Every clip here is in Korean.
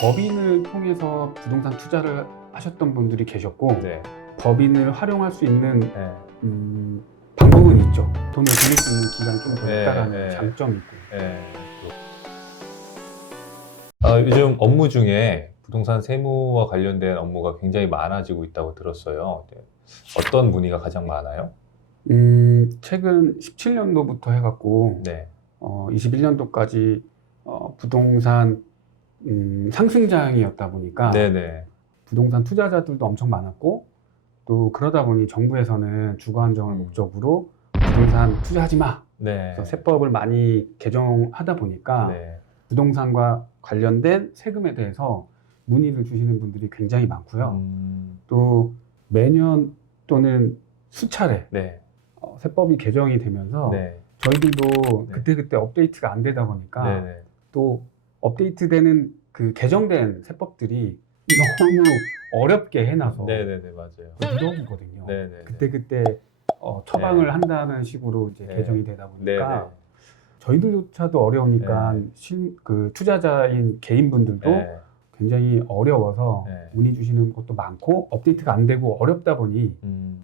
법인을 통해서 부동산 투자를 하셨던 분들이 계셨고 네. 법인을 활용할 수 있는 네. 방법은 있죠. 돈을 빌릴 수 있는 기간이 좀 더 네, 있다라는 네. 장점이 있고요. 네. 요즘 업무 중에 부동산 세무와 관련된 업무가 굉장히 많아지고 있다고 들었어요. 네. 어떤 문의가 가장 많아요? 최근 17년도부터 해갖고 네. 21년도까지 부동산 상승장이었다 보니까 네네. 부동산 투자자들도 엄청 많았고 또 그러다 보니 정부에서는 주거 안정을 목적으로 부동산 투자하지 마. 네. 그래서 세법을 많이 개정하다 보니까 네. 부동산과 관련된 세금에 대해서 문의를 주시는 분들이 굉장히 많고요. 또 매년 또는 수차례 네. 세법이 개정이 되면서 네. 저희들도 네. 그때그때 업데이트가 안 되다 보니까 네네. 또 업데이트되는 그 개정된 세법들이 너무 어렵게 해놔서 네네네. 맞아요. 누더기거든요. 네네. 그때 처방을 네. 한다는 식으로 이제 네. 개정이 되다 보니까 네네. 저희들조차도 어려우니까 네. 그 투자자인 개인분들도 네. 굉장히 어려워서 네. 문의 주시는 것도 많고 업데이트가 안 되고 어렵다 보니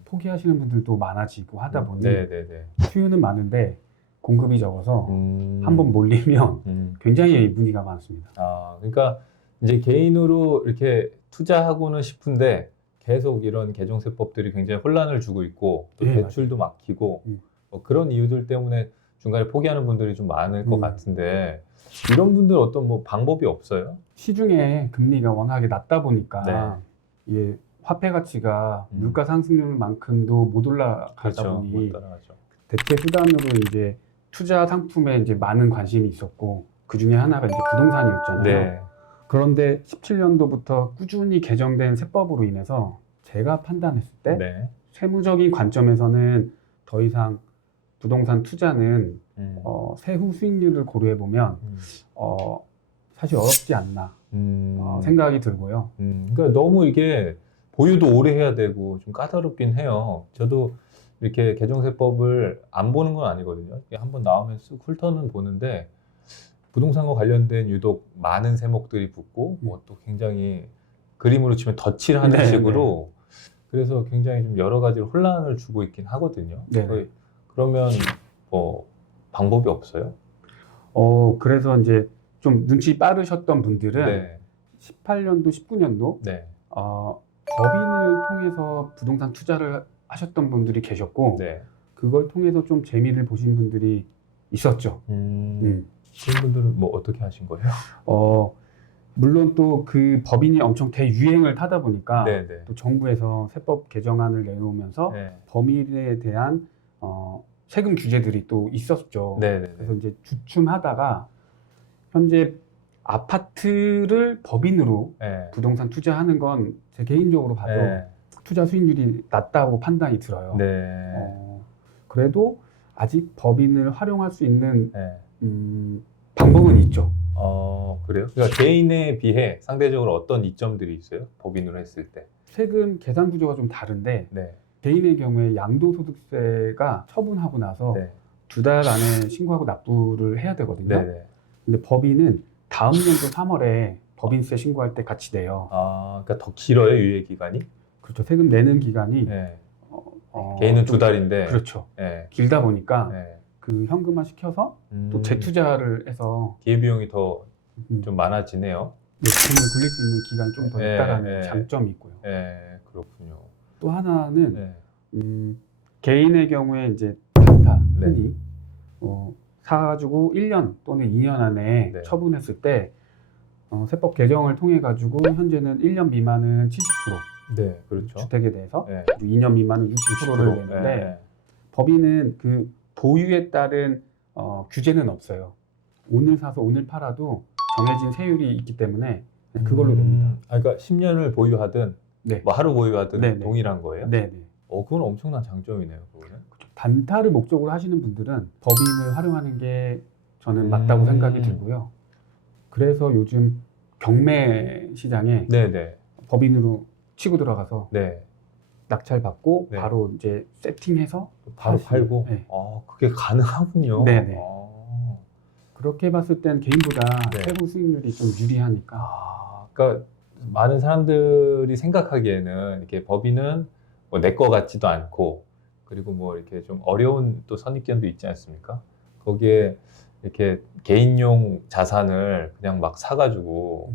포기하시는 분들도 많아지고 하다 보니 네네네. 수요는 많은데 공급이 적어서 한번 몰리면 음. 굉장히 문의가 많습니다. 그러니까 이제 개인으로 이렇게 투자하고는 싶은데 계속 이런 개정세법들이 굉장히 혼란을 주고 있고 또 네, 대출도 막히고 뭐 그런 이유들 때문에 중간에 포기하는 분들이 좀 많을 것 같은데 이런 분들 어떤 뭐 방법이 없어요? 시중에 금리가 워낙에 낮다 보니까 네. 이게 화폐 가치가 물가 상승률만큼도 못 올라가다 그렇죠. 보니 못 따라가죠. 대체 수단으로 이제 투자 상품에 이제 많은 관심이 있었고 그 중에 하나가 이제 부동산이었잖아요. 네. 그런데 17년도부터 꾸준히 개정된 세법으로 인해서 제가 판단했을 때 네. 세무적인 관점에서는 더 이상 부동산 투자는 세후 수익률을 고려해 보면 사실 어렵지 않나 생각이 들고요. 그러니까 너무 이게 보유도 오래 해야 되고 좀 까다롭긴 해요. 저도 이렇게 개정세법을 안 보는 건 아니거든요. 한번 나오면 쓱 훑어는 보는데 부동산과 관련된 유독 많은 세목들이 붙고 뭐 또 굉장히 그림으로 치면 덧칠하는 네, 식으로 그래서 굉장히 좀 여러 가지로 혼란을 주고 있긴 하거든요. 네. 그러면 뭐 방법이 없어요? 그래서 이제 좀 눈치 빠르셨던 분들은 네. 18년도, 19년도 네. 법인을 통해서 부동산 투자를 하셨던 분들이 계셨고 네. 그걸 통해서 좀 재미를 보신 분들이 있었죠. 그런 분들은 뭐 어떻게 하신 거예요? 물론 또 그 법인이 엄청 대유행을 타다 보니까 네네. 또 정부에서 세법 개정안을 내놓으면서 네. 법인에 대한 세금 규제들이 또 있었죠. 네네. 그래서 이제 주춤하다가 현재 아파트를 법인으로 네. 부동산 투자하는 건 제 개인적으로 봐도 네. 투자 수익률이 낮다고 판단이 들어요. 네. 그래도 아직 법인을 활용할 수 있는 네. 방법은 있죠. 그래요? 그러니까 개인에 비해 상대적으로 어떤 이점들이 있어요? 법인으로 했을 때. 세금 계산 구조가 좀 다른데 네. 개인의 경우에 양도소득세가 처분하고 나서 네. 2달 안에 신고하고 납부를 해야 되거든요. 네네. 근데 법인은 다음 년도 3월에 법인세 신고할 때 같이 내요. 그러니까 더 길어요, 유예 기간이? 그렇죠. 세금 내는 기간이 네. 개인은 좀 2달인데. 그렇죠. 네. 길다 보니까 네. 그 현금화 시켜서 또 재투자를 해서 기회비용이 더 좀 음, 많아지네요. 돈을 굴릴 수 있는 기간이 좀 더 네, 있다라는 네. 장점이 있고요. 네, 그렇군요. 또 하나는 네. 개인의 경우에 이제 단타 네. 흔히 사가지고 1년 또는 2년 안에 네. 처분했을 때 세법 개정을 통해 가지고 현재는 1년 미만은 70% 네, 그렇죠. 주택에 대해서 네. 그리고 2년 미만은 60%를 내는데 네. 법인은 그 보유에 따른 규제는 없어요. 오늘 사서 오늘 팔아도 정해진 세율이 있기 때문에 그걸로 냅니다. 그러니까 10년을 보유하든 네. 뭐 하루 보유하든 네, 네. 동일한 거예요? 네, 네. 그건 엄청난 장점이네요, 그거는. 단타를 목적으로 하시는 분들은 법인을 활용하는 게 저는 맞다고 생각이 들고요. 그래서 요즘 경매 시장에 네네. 법인으로 치고 들어가서 네. 낙찰 받고 네. 바로 이제 세팅해서 바로 팔수 팔고. 네. 그게 가능하군요. 네네. 그렇게 봤을 땐 개인보다 네. 세부 수익률이 좀 유리하니까. 그러니까 많은 사람들이 생각하기에는 이렇게 법인은 뭐 내 거 같지도 않고 그리고 뭐 이렇게 좀 어려운 또 선입견도 있지 않습니까? 거기에 이렇게 개인용 자산을 그냥 막 사가지고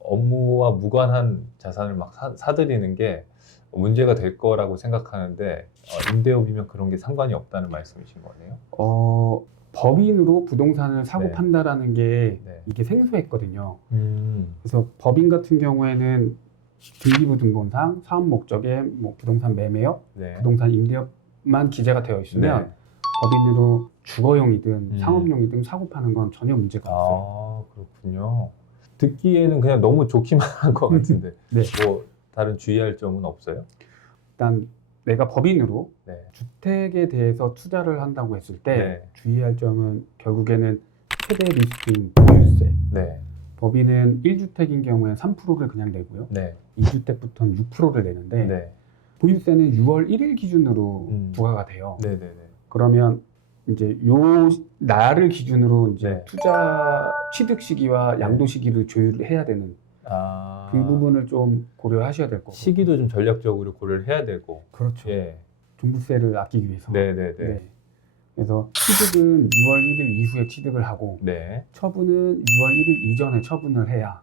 업무와 무관한 자산을 막 사들이는 게 문제가 될 거라고 생각하는데 임대업이면 그런 게 상관이 없다는 말씀이신 거네요. 법인으로 부동산을 사고 네. 판다라는 게 네. 이게 생소했거든요. 그래서 법인 같은 경우에는 등기부등본상 사업 목적의 뭐 부동산 매매업, 네. 부동산 임대업만 기재가 되어 있으면 네. 법인으로 주거용이든 음. 상업용이든 사고 파는 건 전혀 문제가 없어요. 아, 그렇군요. 듣기에는 그냥 너무 좋기만 한 것 같은데 네. 뭐 다른 주의할 점은 없어요? 일단 내가 법인으로 네. 주택에 대해서 투자를 한다고 했을 때 네. 주의할 점은 결국에는 최대 리스크인 보유세. 네. 법인은 1주택인 경우에 3%를 그냥 내고요. 네. 2주택부터는 6%를 내는데 네. 보유세는 6월 1일 기준으로 부과가 돼요. 네. 네. 그러면 이제 요 날을 기준으로 이제 네. 투자 취득 시기와 양도 시기를 조율해야 되는 아, 그 부분을 좀 고려하셔야 될 거고. 시기도 좀 전략적으로 고려를 해야 되고. 그렇죠. 예. 종부세를 아끼기 위해서. 네. 네. 네. 네. 그래서 취득은 6월 1일 이후에 취득을 하고 네. 처분은 6월 1일 이전에 처분을 해야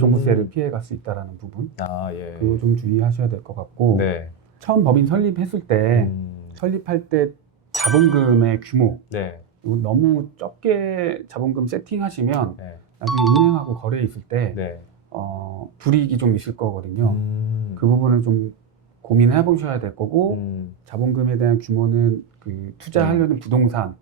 종부세를 피해갈 수 있다라는 부분. 아, 예. 그거 좀 주의하셔야 될 것 같고. 네. 처음 법인 설립했을 때 설립할 때 자본금의 규모 네. 이거 너무 적게 자본금 세팅하시면 네. 나중에 은행하고 거래해 있을 때 네. 불이익이 좀 있을 거거든요. 그 부분을 좀 고민해 보셔야 될 거고 자본금에 대한 규모는 그 투자하려는 부동산과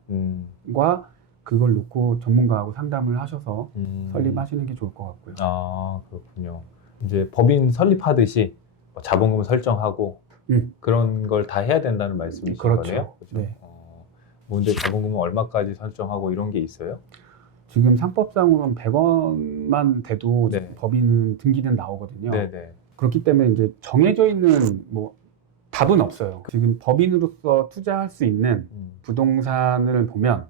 그걸 놓고 전문가하고 상담을 하셔서 설립하시는 게 좋을 것 같고요. 아, 그렇군요. 이제 법인 설립하듯이 뭐 자본금을 설정하고 그런 걸 다 해야 된다는 말씀이신 그렇죠. 거네요? 그렇죠? 네. 뭔데 자본금은 얼마까지 설정하고 이런 게 있어요? 지금 상법상으로는 100원만 돼도 네. 법인 등기는 나오거든요. 네네. 그렇기 때문에 이제 정해져 있는 뭐 답은 없어요. 지금 법인으로서 투자할 수 있는 부동산을 보면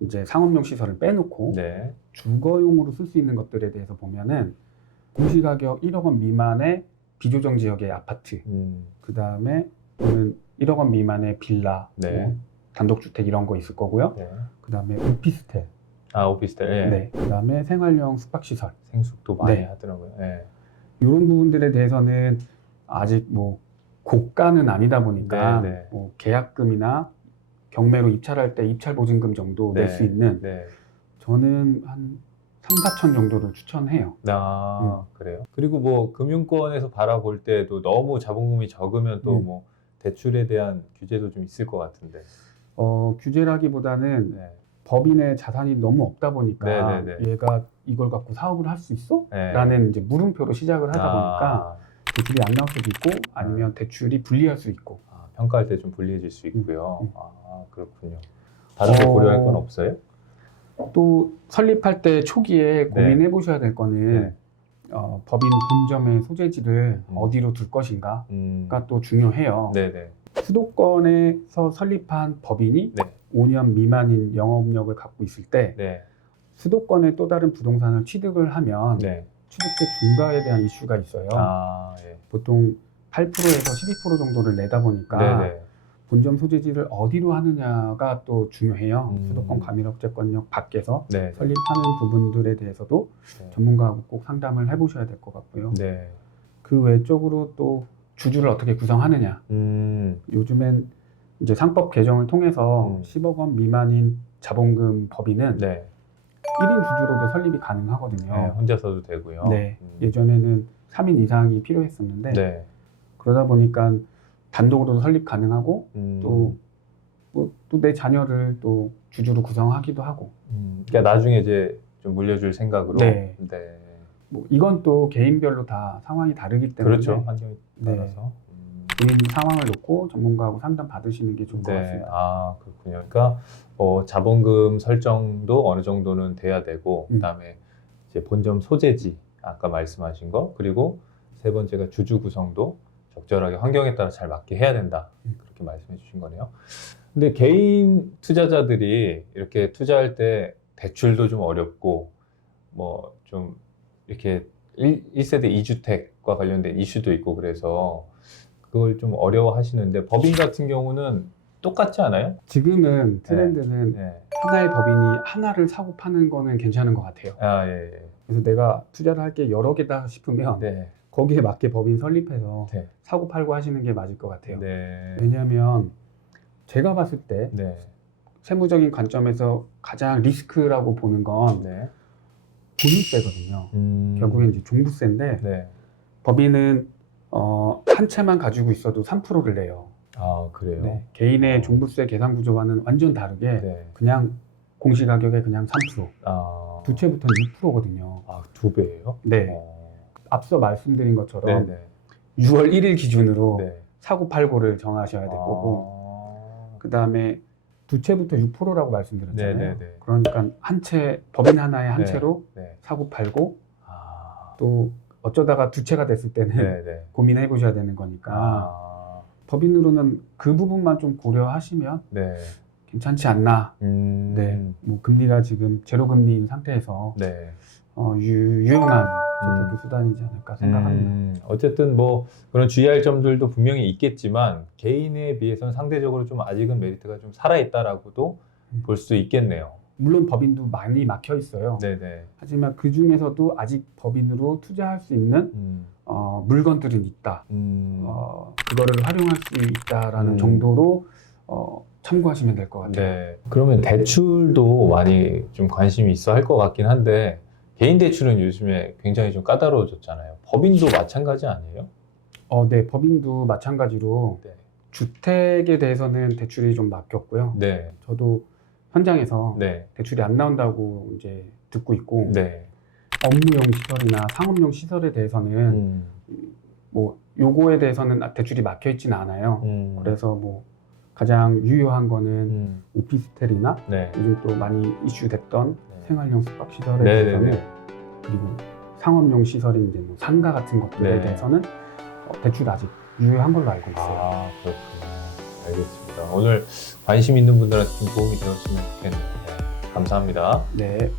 이제 상업용 시설을 빼놓고 네. 주거용으로 쓸 수 있는 것들에 대해서 보면은 공시가격 1억 원 미만의 비조정 지역의 아파트, 그 다음에 또는 1억 원 미만의 빌라, 네. 뭐 단독주택 이런 거 있을 거고요. 네. 그 다음에 오피스텔, 아, 오피스텔. 예. 네. 그 다음에 생활용 숙박시설. 생숙도 많이 네. 하더라고요. 예. 이런 부분들에 대해서는 아직 뭐 고가는 아니다 보니까 네, 네. 뭐 계약금이나 경매로 입찰할 때 입찰 보증금 정도 낼 수 있는 네. 저는 한 3, 4천 정도를 추천해요. 그래요. 그리고 뭐 금융권에서 바라볼 때도 너무 자본금이 적으면 또 뭐 대출에 대한 규제도 좀 있을 것 같은데. 규제라기보다는 네. 법인의 자산이 너무 없다 보니까 네, 네, 네. 얘가 이걸 갖고 사업을 할 수 있어? 네. 라는 이제 물음표로 시작을 하다 보니까 대출이 안 나올 수도 있고 아니면 대출이 불리할 수 있고. 평가할 때 좀 불리해질 수 있고요. 그렇군요. 다른 거 고려할 건 없어요? 또 설립할 때 초기에 고민해 보셔야 될 거는 네. 법인 본점의 소재지를 어디로 둘 것인가가 또 중요해요. 네네. 수도권에서 설립한 법인이 네. 5년 미만인 영업력을 갖고 있을 때 네. 수도권의 또 다른 부동산을 취득을 하면 네. 취득세 중과에 대한 이슈가 있어요. 예. 보통 8%에서 12% 정도를 내다 보니까 네네. 본점 소재지를 어디로 하느냐가 또 중요해요. 수도권 과밀억제권역 밖에서 네. 설립하는 부분들에 대해서도 네. 전문가하고 꼭 상담을 해보셔야 될 것 같고요. 네. 그 외적으로 또 주주를 어떻게 구성하느냐. 요즘엔 이제 상법 개정을 통해서 10억 원 미만인 자본금 법인은 네. 1인 주주로도 설립이 가능하거든요. 네, 혼자서도 되고요. 네. 예전에는 3인 이상이 필요했었는데 네. 그러다 보니까 단독으로도 설립 가능하고 또 내 자녀를 또 주주로 구성하기도 하고. 그러니까 나중에 이제 좀 물려줄 생각으로. 네. 네. 뭐 이건 또 개인별로 다 상황이 다르기 때문에 그렇죠. 환경에 따라서. 개인 상황을 놓고 전문가하고 상담 받으시는 게 좋을 것 같습니다. 그렇군요. 그러니까 자본금 설정도 어느 정도는 돼야 되고, 그다음에 이제 본점 소재지 아까 말씀하신 거, 그리고 세 번째가 주주 구성도 적절하게 환경에 따라 잘 맞게 해야 된다. 그렇게 말씀해 주신 거네요. 근데 개인 투자자들이 이렇게 투자할 때 대출도 좀 어렵고 뭐 좀 이렇게 1세대 2주택과 관련된 이슈도 있고 그래서 그걸 좀 어려워하시는데 법인 같은 경우는 똑같지 않아요? 지금은 트렌드는 네. 하나의 법인이 하나를 사고 파는 거는 괜찮은 것 같아요. 아, 예, 예. 그래서 내가 투자를 할 게 여러 개다 싶으면 네. 거기에 맞게 법인 설립해서 네. 사고 팔고 하시는 게 맞을 것 같아요. 네. 왜냐하면 제가 봤을 때 네. 세무적인 관점에서 가장 리스크라고 보는 건 네. 종부세거든요. 결국엔 이제 종부세인데 네. 법인은 한 채만 가지고 있어도 3%를 내요. 아, 그래요? 네, 개인의 종부세 계산 구조와는 완전 다르게 네. 그냥 공시가격의 그냥 3%, 아, 두 채부터는 6%거든요. 아, 2배예요? 네, 앞서 말씀드린 것처럼 네네. 6월 1일 기준으로 네. 사고 팔고를 정하셔야 될 거고, 그 다음에 두 채부터 6%라고 말씀드렸잖아요. 네네네. 그러니까 한 채, 법인 하나에 한 네. 채로 네. 사고 팔고, 아, 또 어쩌다가 두 채가 됐을 때는 네네. 고민해 보셔야 되는 거니까 아, 법인으로는 그 부분만 좀 고려하시면 네. 괜찮지 않나. 네. 네, 뭐 금리가 지금 제로 금리인 상태에서 네. 유용한 재테크 수단이지 않을까 생각합니다. 어쨌든 뭐 그런 주의할 점들도 분명히 있겠지만 개인에 비해서는 상대적으로 좀 아직은 메리트가 좀 살아있다라고도 볼 수 있겠네요. 물론 법인도 많이 막혀 있어요. 네네. 하지만 그 중에서도 아직 법인으로 투자할 수 있는 물건들은 있다. 그거를 활용할 수 있다라는 정도로 참고하시면 될 것 같아요. 네. 그러면 대출도 많이 좀 관심이 있어 할 것 같긴 한데 개인 대출은 요즘에 굉장히 좀 까다로워졌잖아요. 법인도 마찬가지 아니에요? 네, 법인도 마찬가지로 네. 주택에 대해서는 대출이 좀 막혔고요. 네. 저도 현장에서 네. 대출이 안 나온다고 이제 듣고 있고, 네. 업무용 시설이나 상업용 시설에 대해서는 뭐 요거에 대해서는 대출이 막혀 있지는 않아요. 그래서 뭐 가장 유효한 거는 오피스텔이나 네. 요즘 또 많이 이슈됐던 네. 생활용 숙박 시설에 네, 대해서는 네, 네. 그리고 상업용 시설인 이제 뭐 상가 같은 것들에 네. 대해서는 대출 아직 유효한 걸로 알고 있어요. 아, 그렇군요. 알겠습니다. 오늘 관심 있는 분들한테 좀 도움이 되었으면 좋겠네요. 네. 감사합니다. 네.